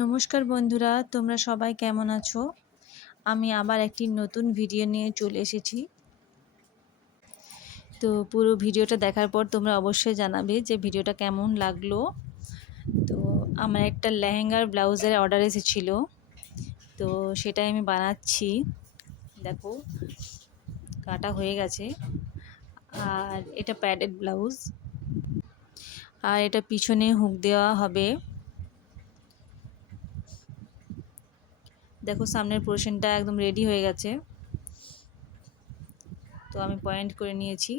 নমস্কার বন্ধুরা, তোমরা সবাই কেমন আছো? আমি আবার একটি নতুন ভিডিও নিয়ে চলে এসেছি। তো পুরো ভিডিওটা দেখার পর তোমরা অবশ্যই জানাবে যে ভিডিওটা কেমন লাগলো। তো আমার একটা লেহেঙ্গার ব্লাউজের অর্ডার এসেছিল, তো সেটাই আমি বানাচ্ছি। দেখো কাটা হয়ে গেছে। আর এটা প্যাডেড ব্লাউজ, আর এটা পিছনে হুক দেওয়া হবে। দেখো সামনের পোর্শনটা একদম রেডি হয়ে গেছে, তো আমি পয়েন্ট করে নিয়েছি।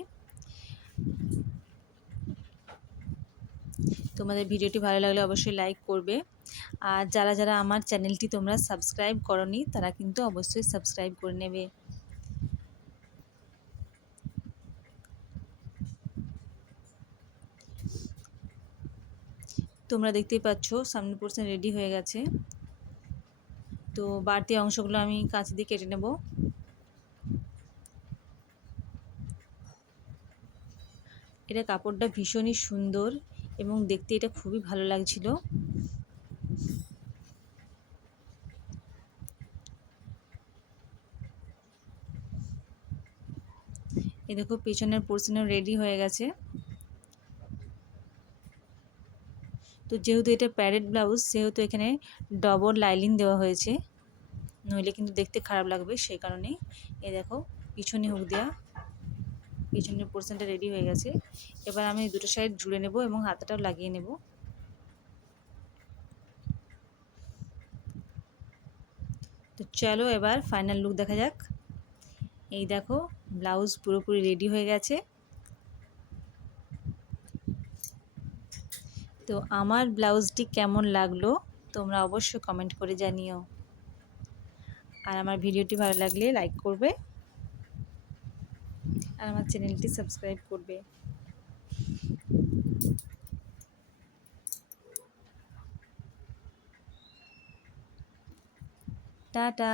তোমাদের ভিডিওটি ভালো লাগলে অবশ্যই লাইক করবে, আর যারা যারা আমার চ্যানেলটি তোমরা সাবস্ক্রাইব করনি তারা কিন্তু অবশ্যই সাবস্ক্রাইব করে নেবে। তোমরা দেখতেই পাচ্ছ সামনের পোর্শন রেডি হয়ে গেছে। তো বাড়তি অংশগুলো আমি কাঁচি দিয়ে কেটে নেব। এটা কাপড়টা ভীষণই সুন্দর এবং দেখতে এটা খুবই ভালো লাগছিল। এই দেখো পেছনের পোর্শনও রেডি হয়ে গেছে। তো যেহেতু এটা প্যাডেড ব্লাউজ, সেহেতু এখানে ডবল লাইনিং দেওয়া হয়েছে, নইলে কিন্তু দেখতে খারাপ লাগবে, সেই কারণে। এই দেখো পিছনে হুক দেওয়া, পিছনের পোর্শনটা রেডি হয়ে গেছে। এবার আমি দুটো সাইড জুড়ে নেব এবং হাতাটাও লাগিয়ে নেব। তো চলো এবার ফাইনাল লুক দেখা যাক। এই দেখো ব্লাউজ পুরোপুরি রেডি হয়ে গেছে। তো আমার ব্লাউজটি কেমন লাগলো তোমরা অবশ্যই কমেন্ট করে জানিও, আর আমার ভিডিওটি ভালো লাগলে লাইক করবে, আর আমার চ্যানেলটি সাবস্ক্রাইব করবে। টাটা।